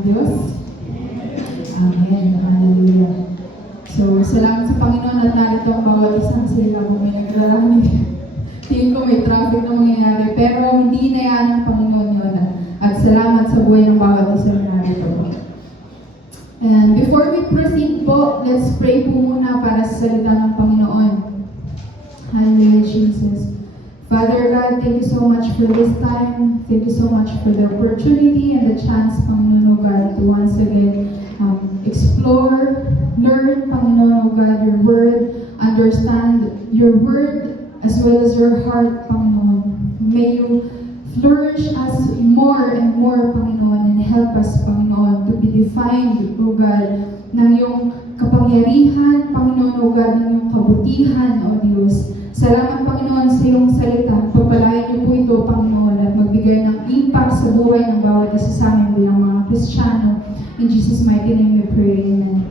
ng Diyos? Amen. Hallelujah. So, salamat sa Panginoon at narito ang bawat isang sila kung may nagrarami. Tingin ko may traffic na mangyayari, pero hindi na yan ang Panginoon yun. At salamat sa buhay ng bawat isang narito. And before we proceed po, let's pray po muna para sa salita ng Panginoon. Hallelujah, Jesus. Father God, thank you so much for this time. Thank you so much for the opportunity and the chance, Panginoon, O God, to once again explore, learn, Panginoon, O God, your word, understand your word as well as your heart, Panginoon. May you flourish us more and more, Panginoon, and help us, Panginoon, to be defined, O God, ng iyong kapangyarihan, Panginoon, O God, ng iyong kabutihan, O Diyos. Salamat, Panginoon, sa iyong salita. Pagpalain niyo po ito, Panginoon, at magbigay ng impact sa buhay ng bawat isa sa amin bilang mga Kristiyano. In Jesus' mighty name we pray. Amen.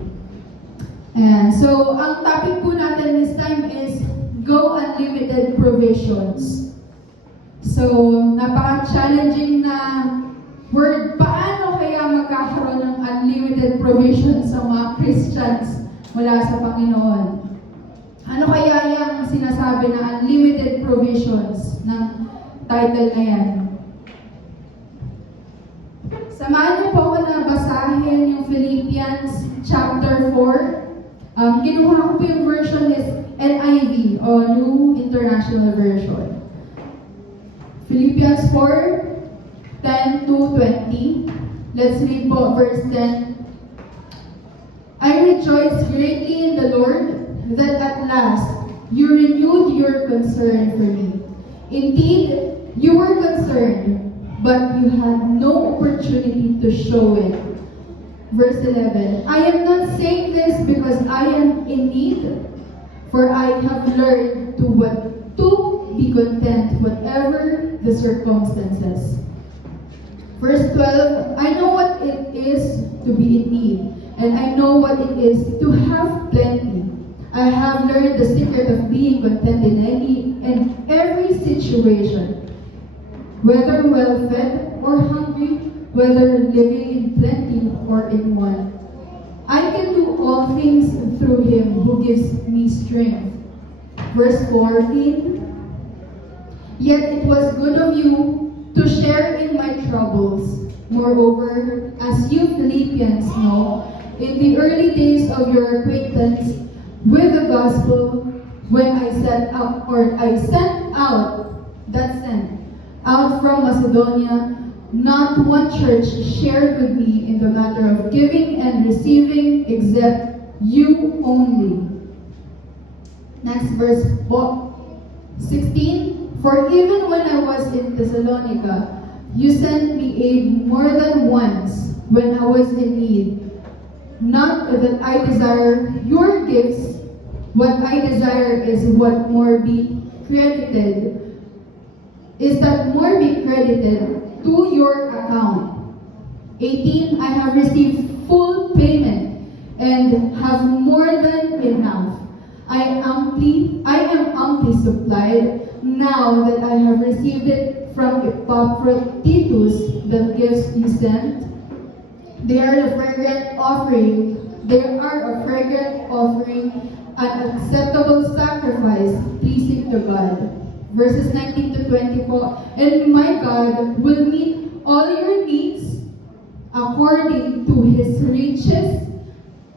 And so, ang topic po natin this time is Go Unlimited Provisions. So, napaka-challenging na word. Paano kaya magkakaroon ng unlimited provisions sa mga Christians mula sa Panginoon? Ano kaya yung sinasabi na unlimited provisions ng title na yan? Samahan niyo po ako na basahin yung Philippians chapter 4. Kinuha ko po yung version is NIV o New International Version. Philippians 4, 10 to 20. Let's read po verse 10. I rejoice greatly in the Lord that at last you renewed your concern for me. Indeed, you were concerned, but you had no opportunity to show it. Verse 11, I am not saying this because I am in need, for I have learned to be content whatever the circumstances. Verse 12, I know what it is to be in need, and I know what it is to have plenty. I have learned the secret of being content in any and every situation, whether well-fed or hungry, whether living in plenty or in want. I can do all things through Him who gives me strength. Verse 14, yet it was good of you to share in my troubles. Moreover, as you Philippians know, in the early days of your acquaintance with the gospel, when I sent out from Macedonia, not one church shared with me in the matter of giving and receiving except you only. Next verse 16, for even when I was in Thessalonica, you sent me aid more than once when I was in need. Not that I desire your gifts, what I desire is what more be credited, to your account. 18, I have received full payment and have more than enough. I am amply supplied now that I have received it from Epaphroditus, the gifts he sent. They are a fragrant offering, an acceptable sacrifice, pleasing to God. Verses 19 to 24, and my God will meet all your needs according to His riches,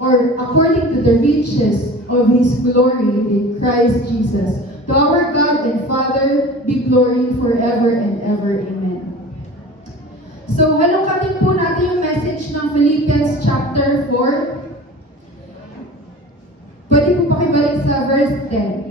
or according to the riches of His glory in Christ Jesus. To our God and Father be glory forever and ever. Amen. So, halongkatin po natin yung message ng Philippians chapter 4. Pwede po pakibalik sa verse 10.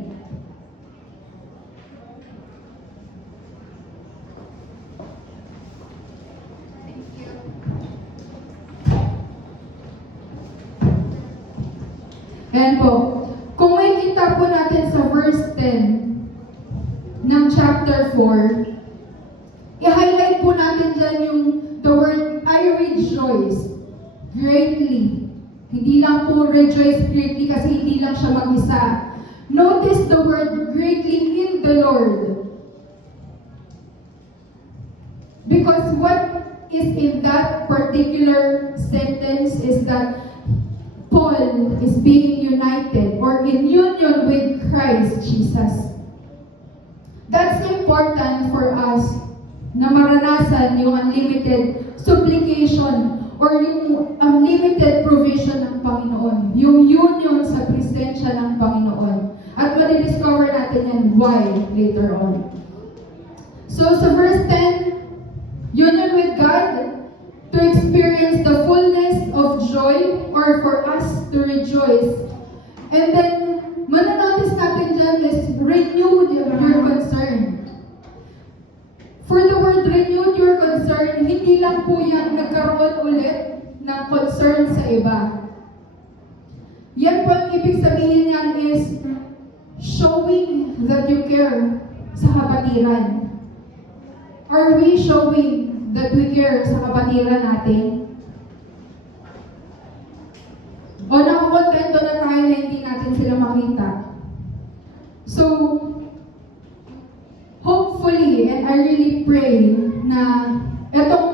Ayan po. Kung may kita po natin sa verse 10 ng chapter 4, i-highlight po natin dyan yung the word, I rejoice greatly. Hindi lang po rejoice greatly kasi hindi lang siya mag-isa. Notice the word greatly in the Lord. Because what is in that particular sentence is that Paul is being united or in union with Christ Jesus. That's important for us na maranasan yung unlimited supplication or yung unlimited provision ng Panginoon. Yung union sa presensya ng Panginoon. At madi-discover natin yan why later on. So sa verse 10, union with God to experience the fullness of joy or for us to rejoice. And then, mananotice natin dyan is renewed your concern. For the word renewed your concern, hindi lang po yan nagkaroon ulit ng concern sa iba. Yan po ang ibig sabihin yan is showing that you care sa kapatiran. Are we showing that we care sa kapatiran natin? O nakakontento na tayo na hindi natin sila makita? So, hopefully, and I really pray na itong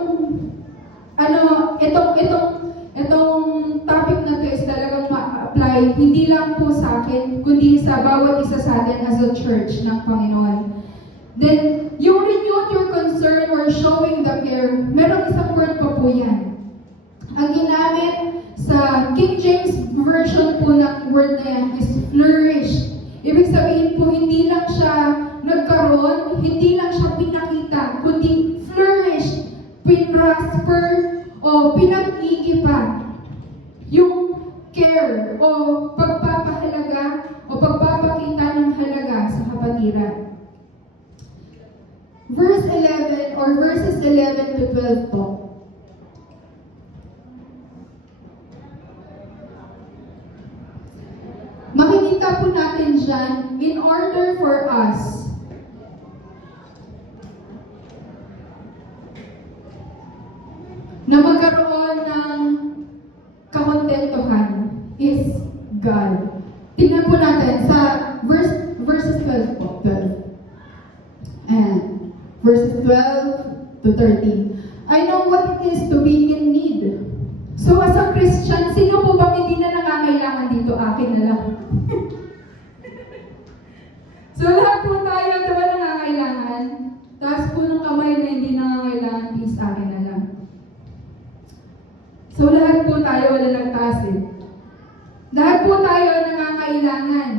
topic na to is talagang ma-apply hindi lang po sa akin, kundi sa bawat isa sa atin as a church ng Panginoon. Then, yung renewed your concern or showing the care, merong isang word pa po yan. Ang ginamit sa King James Version po ng word na yan is flourish. Ibig sabihin po, hindi lang siya nagkaroon, hindi lang siya pinakita, kundi flourish, pinrosper, o pinag-igipa. Yung care, o pagpapahalaga, o pagpapakita ng halaga sa kapatiran. Verse 11 or verses 11 to 12 po. Makikita po natin dyan, in order for us na magkaroon ng kakontentuhan is God. Tingnan po natin sa verses 12 po. 12. And verses 12 to 13. I know what it is to be in need. So as a Christian, sino po bang hindi na nangangailangan dito? Akin na lang. So lahat po tayo na ba nangangailangan? Taas po ng kamay na hindi nangangailangan, please akin na lang. So lahat po tayo wala nagtaas eh. Lahat po tayo nangangailangan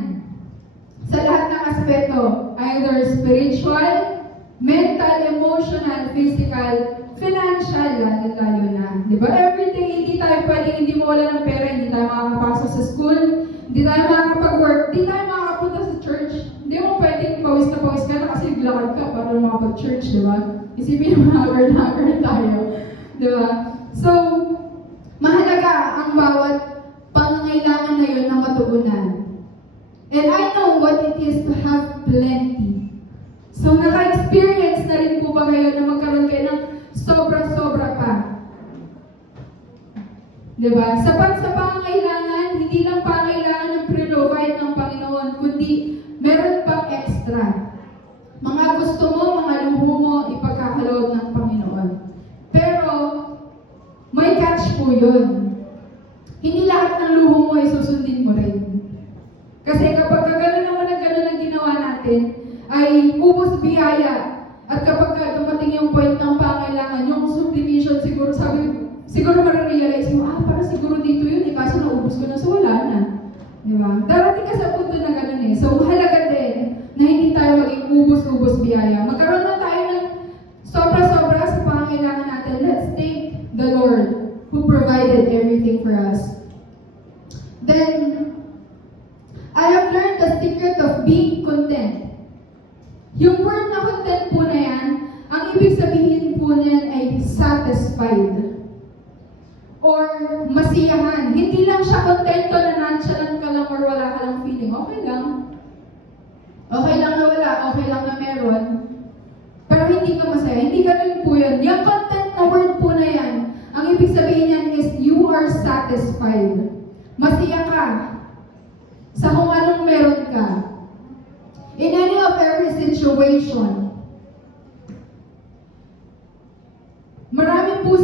sa lahat ng aspeto, either spiritual, mental, emotional, physical, financial, lalo na. Di ba? Everything, hindi tayo pwedeng hindi mawala ng pera, hindi tayo makakapasok sa school, hindi tayo makakapag-work, hindi tayo makakapunta sa church. Hindi mo pwedeng pawis ka na kasi naglakad ka para makapag-church, di ba? Isipin yung mga haggard tayo. Di ba? So, mahalaga ang bawat pangangailangan na yun na matugunan. And I know what it is to have plenty. So, naka-experience na rin po ba kayo na magkaroon kayo ng sobra-sobra pa? Diba? Sapat sa pangangailangan, hindi lang pangangailangan ng pre-provide ng Panginoon, kundi meron pang extra. Mga gusto mo, mga luho mo, ipagkakaloob ng Panginoon. Pero, may catch po yun. Hindi lahat ng luho mo ay susundin mo rin. Kasi kapag gano'n naman ang ginawa natin, ay ubos biyaya. At kapag dumating yung point ng pangailangan, yung subdivision siguro marirealize mo, para siguro dito yun, kaso naubos ko na, so wala na. Di ba? Darating ka sa punto na gano'n eh. So, mahalaga din na hindi tayo maging ubos-ubos biyaya. Magkaroon na tayo ng sobra-sobra sa pangailangan natin. Let's thank the Lord who provided everything for us. Then, I have learned the secret of being content. Yung word na content po na yan, ang ibig sabihin po niyan ay satisfied. Or masiyahan. Hindi lang siya kontento na nonchalant ka lang or wala ka lang feeling. Okay lang. Okay lang na wala. Okay lang na meron. Pero hindi ka masaya. Hindi ganun po yun. Yung content na word po na yan, ang ibig sabihin niyan is you are satisfied. Masaya ka sa kung anong meron ka. In any of every situation. Marami po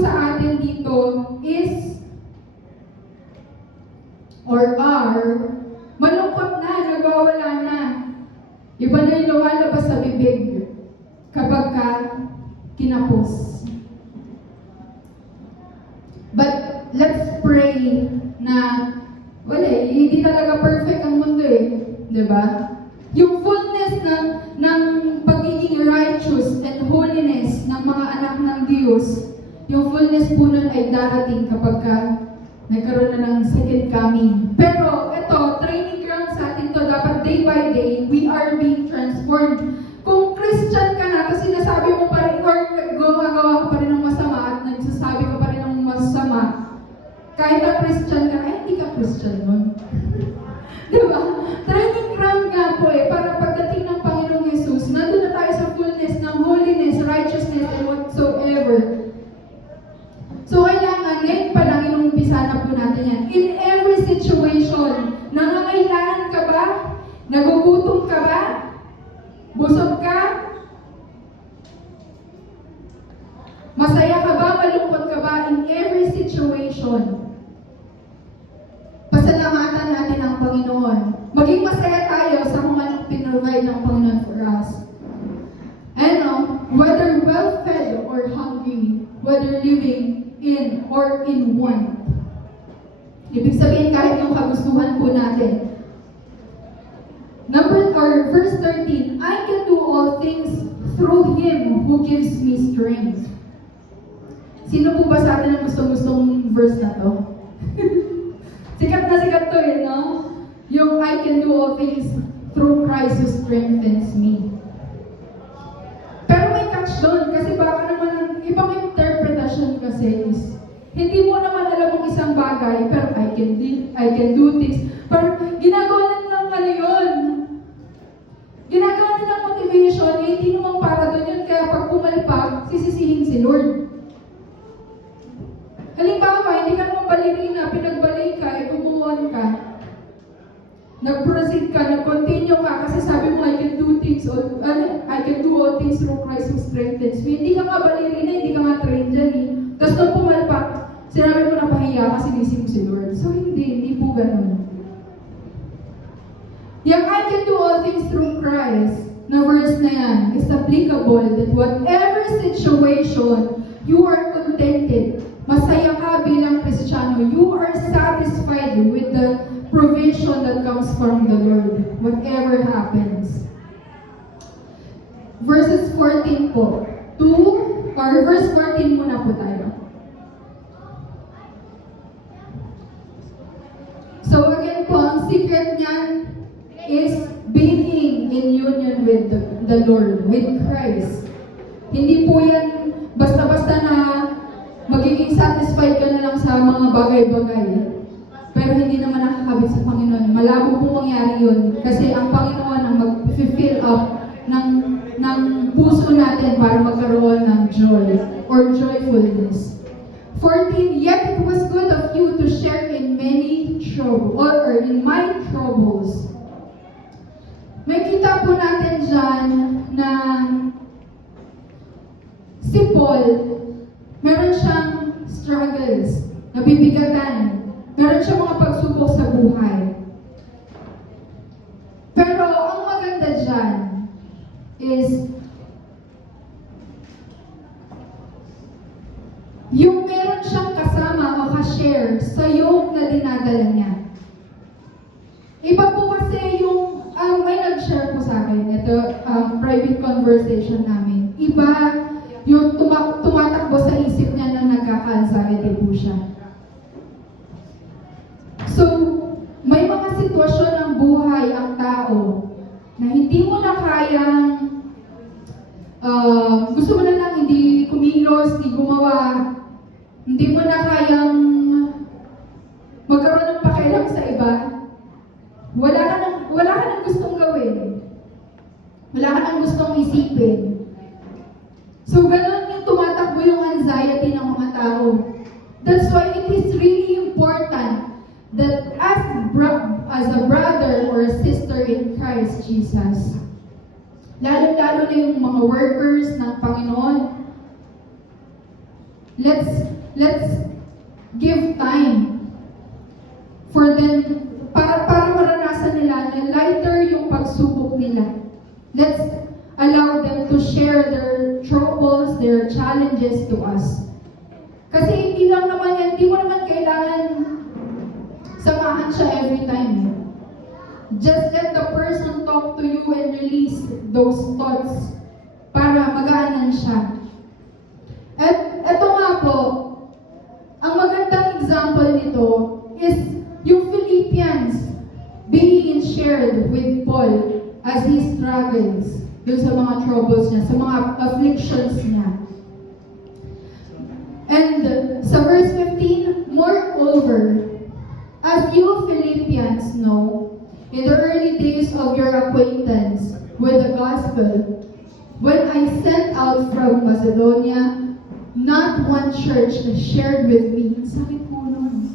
are, malungkot na, nagwawala na. Iba na yung lumalabas sa bibig kapag ka kinapos. But let's pray na wala, hindi talaga perfect ang mundo eh. Diba? Yung fullness ng pagiging righteous and holiness ng mga anak ng Diyos, yung fullness po nun ay darating kapag ka nagkaroon na ng second coming. Pero ito, training ground sa atin to, dapat day by day, we are being transformed. Kung Christian ka na, tapos sinasabi mo pa rin, or gumagawa ka pa rin ng masama at nagsasabi ka pa rin ng masama, kahit na Christian ka, ay hindi ka Christian nun. Diba? Training ground nga po eh, para pagdating ng Panginoong Jesus, nandun na tayo sa fullness ng holiness, righteousness, and whatsoever. So, kailangan, ngayon pa lang inuumpisa na po natin yan. In every situation, nangangailangan ka ba? Nagugutom ka ba? Busog ka? Masaya ka ba? Malungkot ka ba? In every situation, pasalamatan natin ang Panginoon. Maging masaya tayo sa kung anong pinrovide ng Panginoon for us. Whether well-fed or hungry, whether living in or in want. Ibig sabihin kahit yung kagustuhan po natin. Verse 13, I can do all things through Him who gives me strength. Sino po ba sa atin ang gustong-gustong verse na to? Sikat na sikat to eh, no? Yung I can do all things through Christ who strengthens me. Pero may catch doon, kasi baka naman ibang interpretation kasi is, hindi mo naman alam ang isang bagay, pero I can do things. Pero ginagawa nilang yun. Ginagawa nilang motivation, eh, hindi naman para doon yun, kaya pag pumalpak, sisisihin si Lord. Halimbawa, hindi ka naman balerina, pinagbalay ka, bumuwan ka. Nag-proceed ka, nag-continue ka, kasi sabi mo, I can do all things through Christ who strengthens me. Hindi ka nga balerina, hindi ka nga trained dyan eh. Tapos nung pumalpak, sinabi mo na pahiya ka, sinising mo si Lord. So hindi po ganun. Yung I can do all things through Christ, na verse na yan, is applicable that whatever situation you are contented, masaya ka bilang Kristiyano, you are satisfied with the provision that comes from the Lord, whatever happens. Verses 14 po. Verse 14 muna po tayo. So again po, ang secret niyan is being in union with the Lord, with Christ. Hindi po yan basta-basta na magiging satisfied ka na lang sa mga bagay-bagay. Pero hindi naman nakakabit sa Panginoon. Malabo po mangyari yun. Kasi ang Panginoon ang mag-fill up ng puso natin para magkaroon ng joy or joyfulness. 14, yet it was good of you to share in many troubles, or in my troubles. May kita po natin dyan na si Paul, meron siyang struggles, nabibigatan, meron siyang mga pagsubok sa buhay. Pero ang maganda dyan is yung meron siyang kasama o ka-share sa yoke na dinadala niya. Iba po kasi yung may nag-share po sa akin, ito private conversation namin. Iba yung tumatakbo sa isip niya na nagkaka-anxiety po siya. So, may mga sitwasyon ng buhay ang tao na hindi mo na kayang gusto mo na lang hindi kumilos, hindi gumawa, hindi mo na kayang magkaroon ng pakialam sa iba. Wala ka nang gustong gawin. Wala ka nang gustong isipin. So, ganun yung tumatakbo yung anxiety ng mga tao. That's why it is really important that as a brother or a sister in Christ Jesus, lalo-lalo na yung mga workers ng Panginoon, let's give time for them para maranasan nila na lighter yung pagsubok nila. Let's allow them to share their troubles, their challenges to us. Kasi hindi lang naman yan, hindi mo naman kailangan samahan siya every time. Just let the person talk to you and release those thoughts para magaanan siya. At eto nga po, ang magandang example nito is yung Philippians being shared with Paul as he struggles dun sa mga troubles niya, sa mga afflictions niya. And sa verse 15, moreover, as you Philippians know, in the early days of your acquaintance with the gospel, when I sent out from Macedonia, not one church shared with me. Sabi po nun,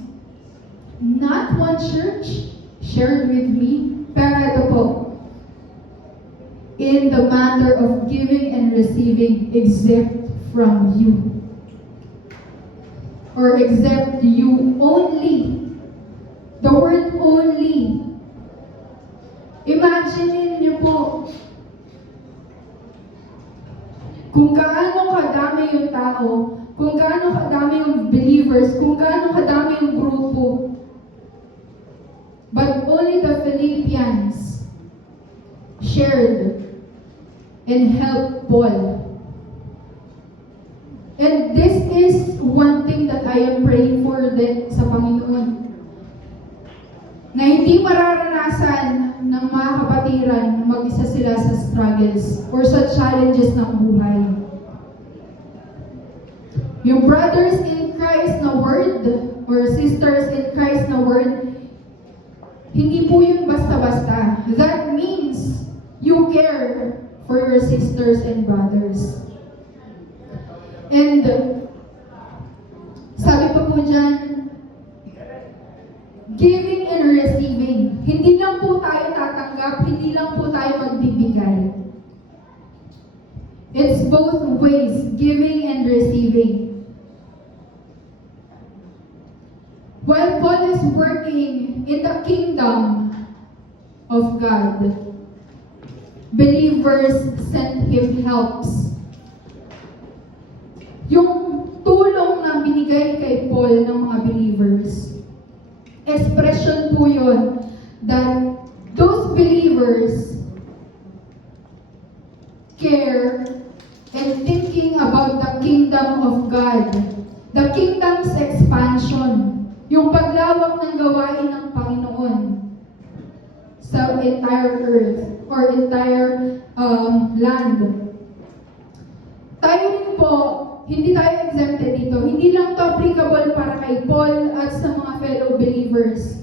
not one church shared with me. Pero ito po, in the matter of giving and receiving, except from you. Or except you only. The word only. Imagine niyo po, kung gaano kadami yung tao, kung gaano kadami yung believers, kung gaano kadami yung grupo. But only the Philippians shared and helped Paul. And this is one thing that I am praying for din sa Panginoon. Na hindi mararanasan ng mga kapatiran na mag-isa sila sa struggles or sa challenges ng buhay. Yung brothers in Christ na word or sisters in Christ na word, hindi po yun basta-basta. That means you care for your sisters and brothers. And sabi pa po dyan, giving and receiving. Hindi lang po tayo tatanggap, hindi lang po tayo magbibigay. It's both ways, giving and receiving. While Paul is working in the kingdom of God, believers sent him helps. Yung tulong na binigay kay Paul ng mga believers, expression po yun that those believers care and thinking about the kingdom of God, the kingdom's expansion, yung paglawak ng gawain ng Panginoon sa entire earth or entire land. Tayo rin po, hindi tayo exempted dito. Hindi lang to applicable para kay Paul at sa mga fellow believers.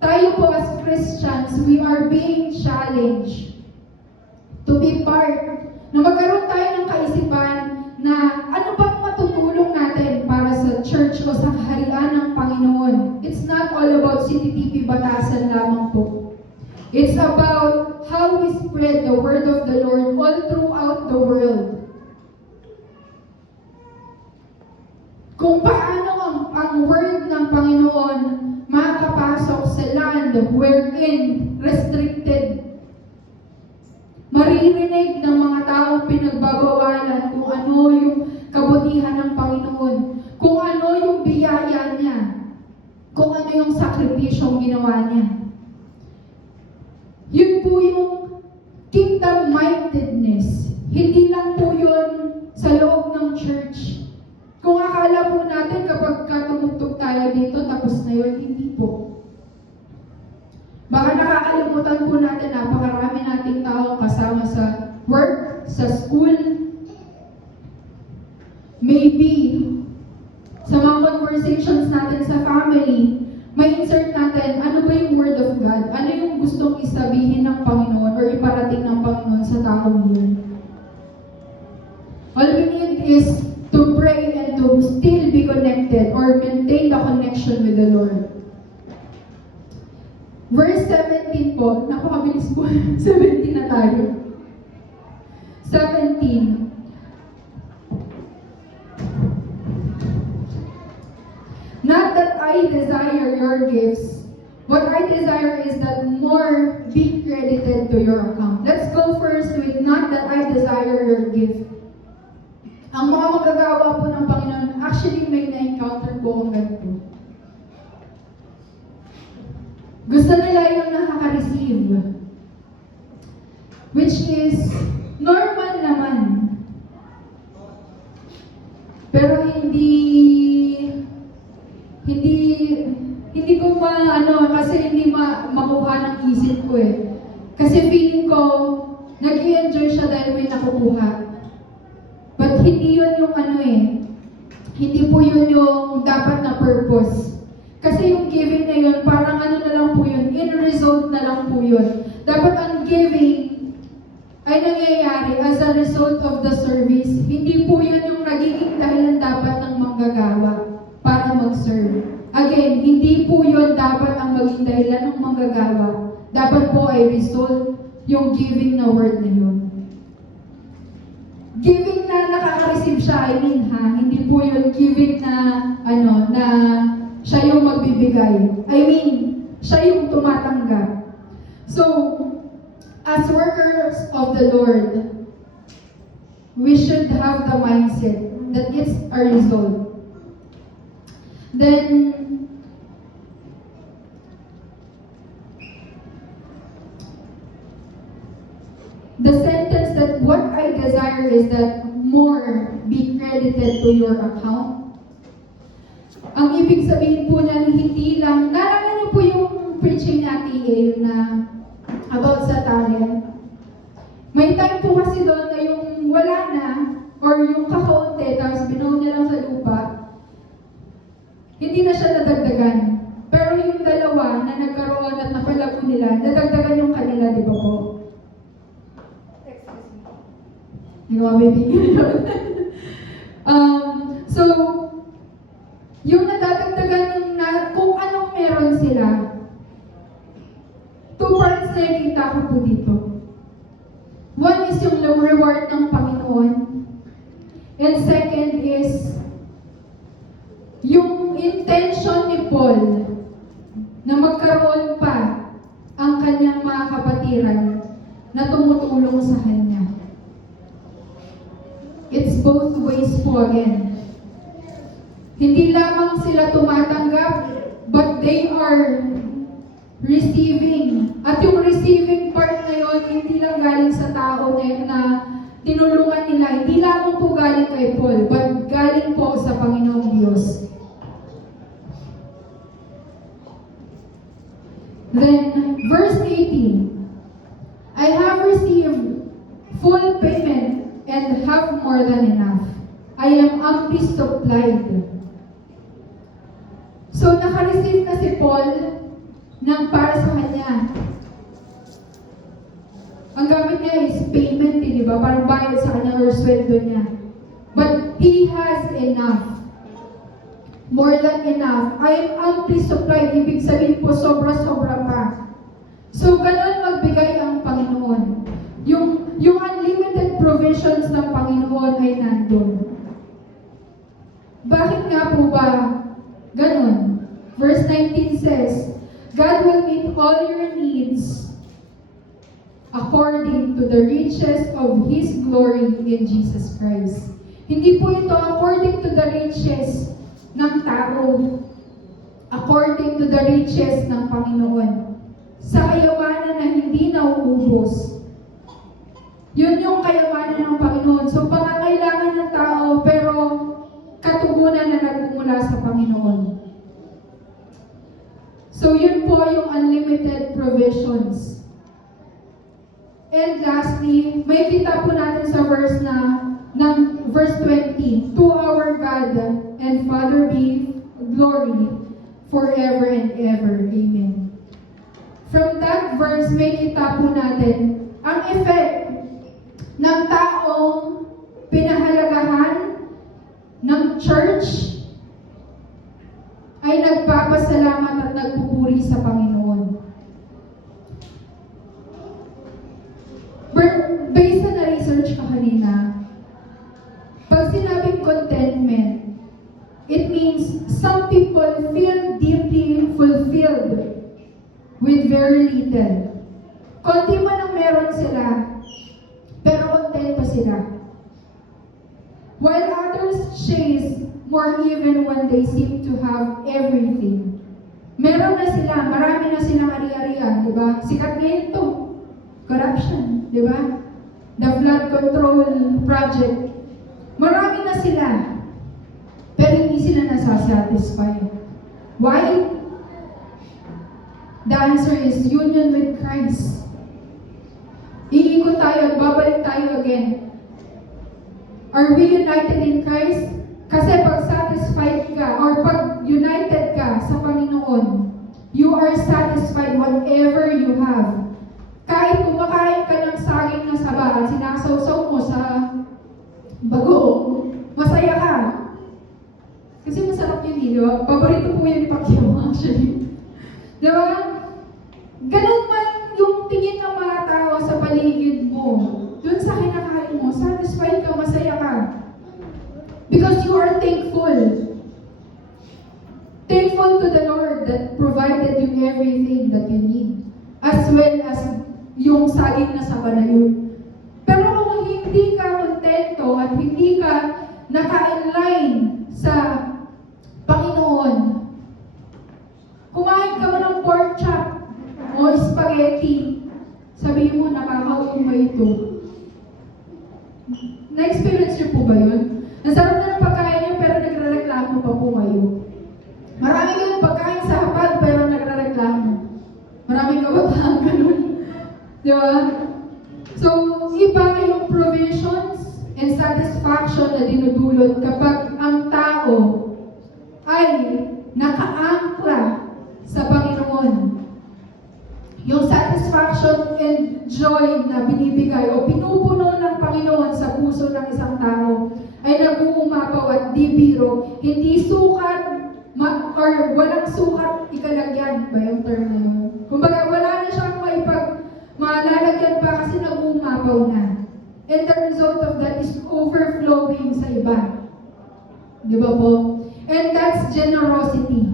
Tayo po as Christians, we are being challenged to be part, na magkaroon tayo ng kaisipan na ano bang matutulong natin para sa church o sa kaharian ng Panginoon. It's not all about CTTP Batasan lamang po. It's about how we spread the word of the Lord all throughout the world. Kung paano ang word ng Panginoon makakapasok sa land wherein restricted. Maririnig ng mga taong pinagbabawalan kung ano yung kabutihan ng Panginoon, kung ano yung biyaya niya, kung ano yung sakripisyong ginawa niya. Yun po yung kingdom-mindedness. Hindi lang po yun sa loob ng church. Kung akala po natin kapag tumugtog tayo dito, tapos na yun, hindi po. Baka nakakalimutan po natin, napakarami nating tao kasama sa work, sa school, maybe sa mga conversations natin sa family, may insert natin, ano ba yung word of God? Ano yung gustong isabihin ng Panginoon or iparating ng Panginoon sa taong yun? All we need is to pray and to still be connected or maintain the connection with the Lord. Verse 17 po, napakabilis po, 17 na tayo. 17. Not that I desire your gifts, What I desire is that more be credited to your account. Let's go first with not that I desire your gift. Ang mga magagawa po ng Panginoon, actually may na-encounter po akong ganito. Gusto nila yung nakaka-receive. Which is normal naman. Pero hindi ko kasi hindi makuha ng isip ko eh. Kasi feeling ko, nag-i-enjoy siya dahil may nakukuha. But hindi yun yung hindi po yun yung dapat na purpose. Kasi yung giving na yun, parang na lang po yun, in result na lang po yun. Dapat ang giving ay nangyayari as a result of the service. Hindi po yun yung nagiging dahilan dapat ng manggagawa para mag-serve. Again, hindi po yun dapat ang maging dahilan ng manggagawa. Dapat po ay result yung giving na word na yun. Giving na nakaka-receive siya, hindi po yun giving na, na siya yung magbibigay. Siya yung tumatanggap. So, as workers of the Lord, we should have the mindset that it's a result. Then, the sentence that what I desire is that more be credited to your account. Ang ibig sabihin po niyan, hindi lang, naalala niyo po yung preaching na TL na about sa talent. May time po kasi doon na yung wala na, or yung kakaunti, tapos binuo niya lang sa lupa, hindi na siya nadagdagan. Pero yung dalawa na nagkaroon at napalago nila, nadagdagan yung kanila, di ba po? Hindi ko mabibigyan yun. So, yung nadadagdagan yung kung anong meron sila, 2 parts na nakikita ko po dito. One is yung reward ng Panginoon. And second is yung intention ni Paul na magkaroon pa ang kanyang mga kapatiran na tumutulong sa kanya. It's both ways po again. Hindi lamang sila tumatanggap, but they are receiving. At yung receiving part na yun, hindi lang galing sa tao na tinulungan nila. Hindi lamang po galing kay Paul, but galing po sa Panginoong Diyos. Then, verse 18, I have received full payment and have more than enough. I am amply supplied. So, naka-receive na si Paul ng para sa kanya. Ang gamit niya is payment, di ba? Parang bayad sa kanya or sweldo niya. But he has enough. More than enough. I am amply supplied. Ibig sabihin po, sobra-sobra pa. So, ganun magbigay ang Panginoon. Yung unlimited provisions ng Panginoon ay nandun. Bakit nga po ba ganun? Verse 19 says, God will meet all your needs according to the riches of His glory in Jesus Christ. Hindi po ito according to the riches ng tao, according to the riches ng Panginoon. Sa kayamanan na hindi nauubos. Yun yung kayamanan ng Panginoon. So, pangangailangan ng tao, pero katugunan na nagmumula sa Panginoon. So, yun po yung unlimited provisions. And lastly, may kita po natin sa verse verse 20, to our God and Father be glory forever and ever. Amen. From that verse, may kita po natin ang effect ng taong pinahalagahan ng church ay nagpapasalamat at nagpupuri sa Panginoon. Based sa na-research ko kanina, pag sinabing contentment, it means some people feel deeply fulfilled very little. Konti man ang meron sila, pero kontento sila. While others chase more even when they seem to have everything. Meron na sila, marami na silang ari-arian, di ba? Sikat ngayon to. Corruption, di ba? The flood control project. Marami na sila, pero hindi sila nasasatisfy. Why? The answer is union with Christ. Iikot tayo at babalik tayo again. Are we united in Christ? Kasi pag satisfied ka or pag united ka sa Panginoon, you are satisfied whatever you have. Kahit kumakain ka ng saging na saba at sinasawsaw mo sa bagoong, masaya ka. Kasi masarap yun, di ba? Paborito po yun ni Pacquiao actually. Di ba? Ganun man yung tingin ng mga tao sa paligid mo. Dun sa kinakain mo, satisfied ka, masaya ka. Because you are thankful. Thankful to the Lord that provided you everything that you need. As well as yung saging na saba na yun. Pero kung hindi ka kontento at hindi ka naka-align sa Panginoon, kumain ka mo ng pork chop o spaghetti, sabihin mo, nakakaulong ba ito? Na-experience niyo po ba yun? Nasarap na ng pagkain niyo pero nagre-reklamo pa po kayo. Marami kayong pagkain sa hapag pero nagre-reklamo. Maraming kabataan ganun. Di ba? So, iba yung provisions and satisfaction na dinudulot kapag ang tao ay nakaangkla sa Panginoon. Yung satisfaction and joy na binibigay o pinupuno ng Panginoon sa puso ng isang tao ay nag-uumapaw at di biro, hindi sukat or walang sukat ikalagyan ba yung term na yun? Kumbaga, wala na siyang malalagyan pa kasi nag-uumapaw na. And the result of that is overflowing sa iba. Di ba po? And that's generosity.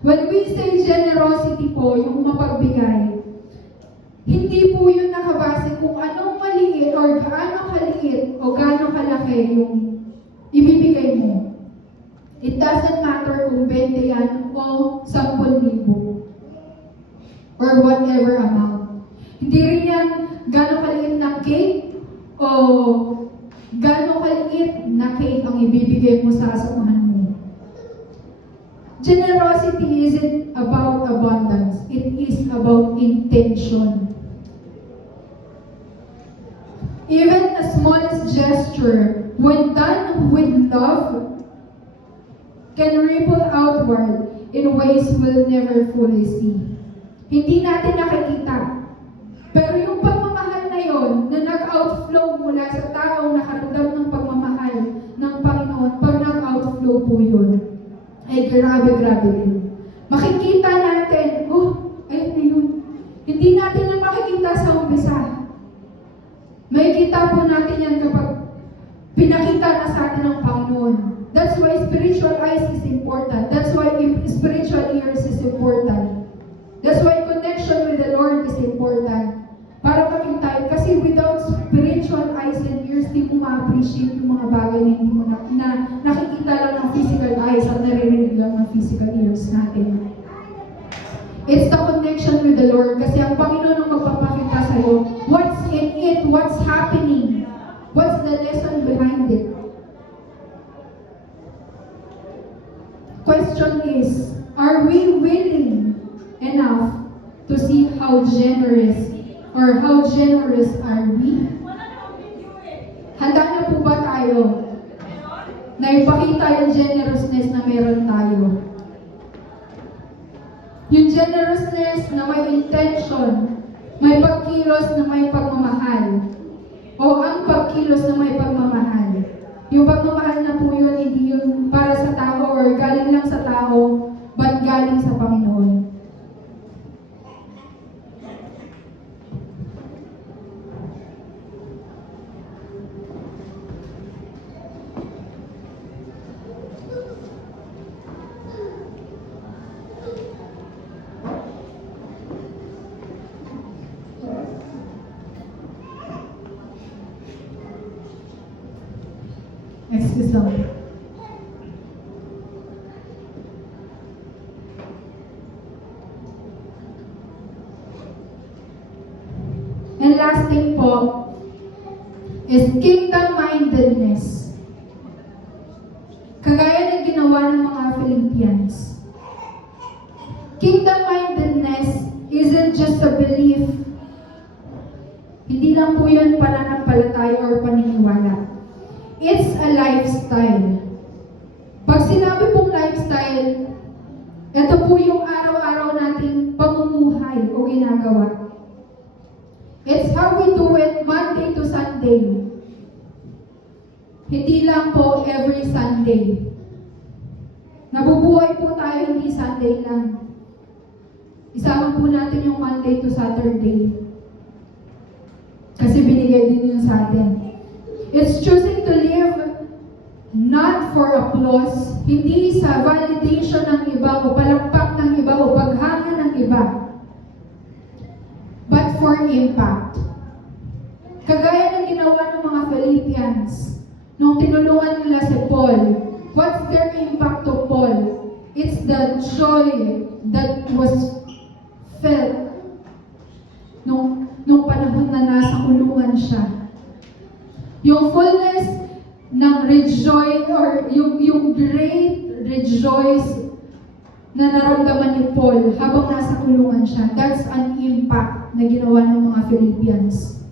When we say generosity po, yung mapagbigay, hindi po yun nakabase kung anong maliit or gaano kaliit o gaano kalaki yung ibibigay mo. It doesn't matter kung 20 yan o 10,000 or whatever amount. Hindi rin yan gaano kaliit na cake o gaano kaliit na cake ang ibibigay mo sa asamahan mo. Generosity isn't about abundance. It is about intention. Even the smallest gesture, when done with love, can ripple outward in ways we'll never fully see. Hindi natin nakikita. Pero yung pagmamahal na yon na nag-outflow mula sa taong nakaramdam ng pagmamahal ng Panginoon, pag nag-outflow po yun, ay grabe din. Makikita natin, ayun na yun. Hindi natin yung makikita sa umpisa. Makikita po natin yan kapag pinakita na sa atin ng Panginoon. That's why spiritual eyes is important. That's why spiritual ears is important. That's why connection with the Lord is important. Para makita, kasi without spiritual eyes and ears, di mo ma-appreciate yung mga bagay na hindi mo na nakikita lang ng physical eyes at naririnig lang ng physical ears natin. It's the connection with the Lord. Kasi ang Panginoon ang magpapakita sa'yo, what's in it, what's happening, what's the lesson behind it. Question is, are we willing enough to see how generous are we? Handa na po ba tayo na ipakita yung generousness na meron tayo? Yung generousness na may intention, may pagkilos na may pagmamahal, o ang pagkilos na may pagmamahal. Yung pagmamahal na po yun, hindi yun para sa tao or galing lang sa tao, but galing sa Panginoon. racism. And last thing po is kingdom-mindedness. Kagaya ng ginawa ng mga Philippians. Kingdom-mindedness isn't just a belief. Hindi lang po yun pananampalataya or paniniwala. It's a lifestyle. Pag sinabi pong lifestyle, ito po yung araw-araw nating pamumuhay o ginagawa. It's how we do it Monday to Sunday. Hindi lang po every Sunday. Nabubuhay po tayo hindi Sunday lang. Isama po natin yung Monday to Saturday. Kasi binigay din yun sa atin. It's choosing to live not for applause, hindi sa validation ng iba o palakpak ng iba o paghanga ng iba, but for impact. Kagaya ng ginawa ng mga Philippians, nung tinulungan nila si Paul, what's their impact to Paul? It's the joy that was felt nung panahon na nasa kulungan siya. Yung fullness ng rejoice or yung great rejoice na naramdaman ni Paul habang nasa kulungan siya, that's an impact na ginawa ng mga Philippians.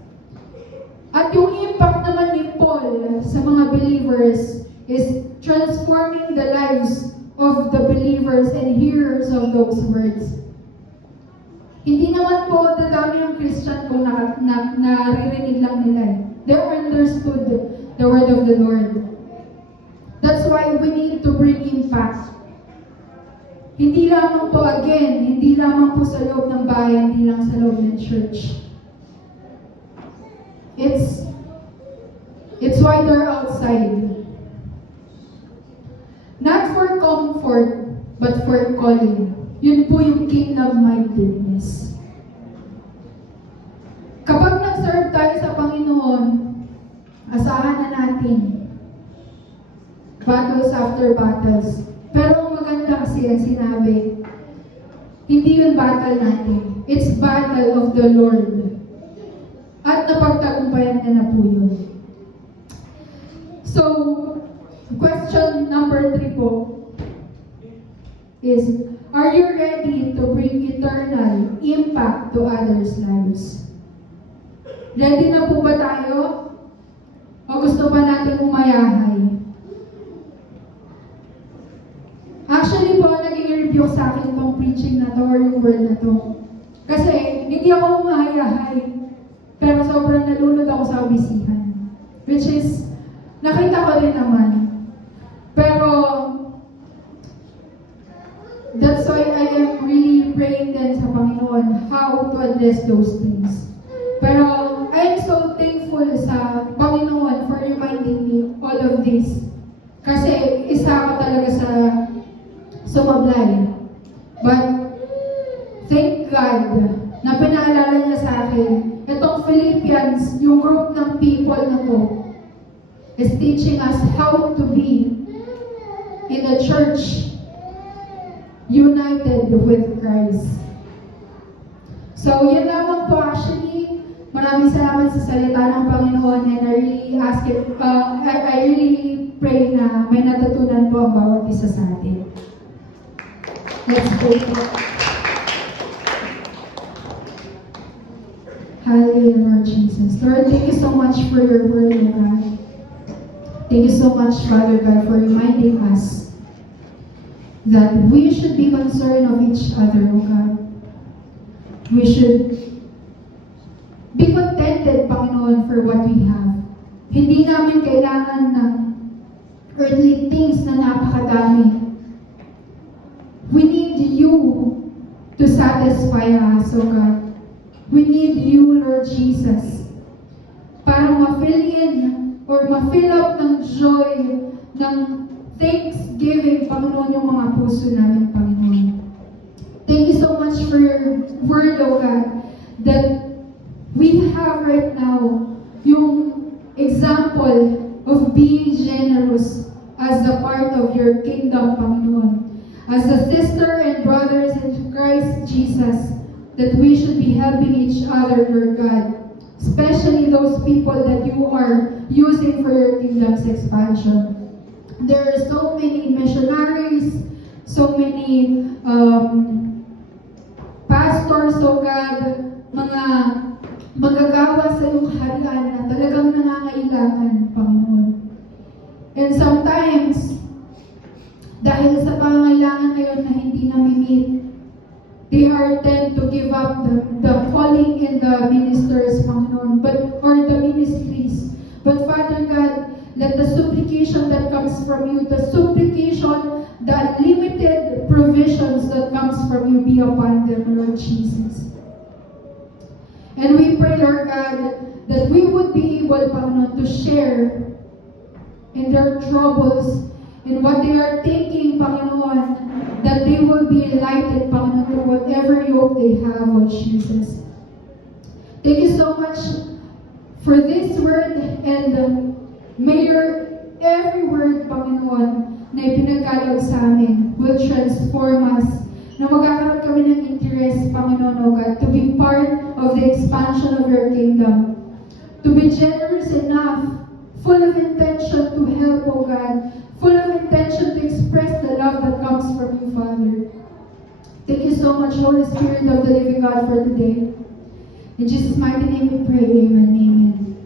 At yung impact naman ni Paul sa mga believers is transforming the lives of the believers and hearers of those words. Hindi naman po dadami ang Christian kung naririnig lang nila. They understood the word of the Lord. That's why we need to bring impact. Hindi lamang po hindi lamang po sa loob ng bahay, hindi lang sa loob ng church. It's why they're outside. Not for comfort, but for calling. Yun po yung kingdom-mindedness. Kapag nag-serve tayo sa Panginoon, asahan na natin battles after battles. Pero ang maganda kasi ang sinabi, hindi yun battle natin. It's battle of the Lord. At napagtagumpayan niya na po yun. So, question number 3 po is, are you ready to bring eternal impact to others' lives? Ready na po ba tayo? O gusto pa natin umayahay? Actually po, naging review sa akin itong preaching na to or yung word na to. Kasi hindi ako umayahay, pero sobrang nalunod ako sa kabisihan. Which is, nakita ko rin naman. Pero, that's why I am really praying din sa Panginoon how to address those things. Pero, I am so thankful sa Panginoon for reminding me all of this. Kasi isa ako talaga sa sumablay. But, thank God na pinaalala niya sa akin, itong Philippians, yung group ng people na to, is teaching us how to be in a church united with Christ. So, yun lamang po actually. Maraming salamat sa salita ng Panginoon and I really I really pray na may natutunan po ang bawat isa sa atin. Let's pray po. Hallelujah, Lord Jesus. Lord, thank you so much for your word, O God. Thank you so much, Father God, for reminding us that we should be concerned of each other, O God. We should be contented, Panginoon, for what we have. Hindi namin kailangan ng earthly things na napakadami. We need you to satisfy us, O God. We need you, Lord Jesus, para ma-fill in or ma-fill up ng joy, ng thanksgiving, Panginoon, yung mga puso namin, Panginoon. Thank you so much for your word, O God, that we have right now yung example of be generous as a part of your kingdom, Panginoon. As a sister and brothers in Christ Jesus, that we should be helping each other, Lord God. Especially those people that you are using for your kingdom's expansion. There are so many missionaries, so many pastors, oh God, mga magagawa sa iyong kaharian na talagang nangangailangan, Panginoon. And sometimes, dahil sa pangangailangan ngayon na hindi na-meet, they are tend to give up the calling in the ministers, Panginoon, or the ministries. But Father God, let the supplication that comes from you, the supplication, the limited provisions that comes from you be upon them, Lord Jesus. And we pray, Lord God, that we would be able, Panginoon, to share in their troubles, in what they are thinking, Panginoon, that they will be enlightened, Panginoon, to whatever yoke they have, oh Jesus. Thank you so much for this word, and may your every word, Panginoon, na ipinagkaloob sa amin will transform us, na magkakaroon kami ng interest, Panginoon, O God, to be part of the expansion of your kingdom, to be generous enough, full of intention to help, O God, full of intention to express the love that comes from you, Father. Thank you so much, Holy Spirit of the living God, for today. In Jesus' mighty name we pray, amen, amen.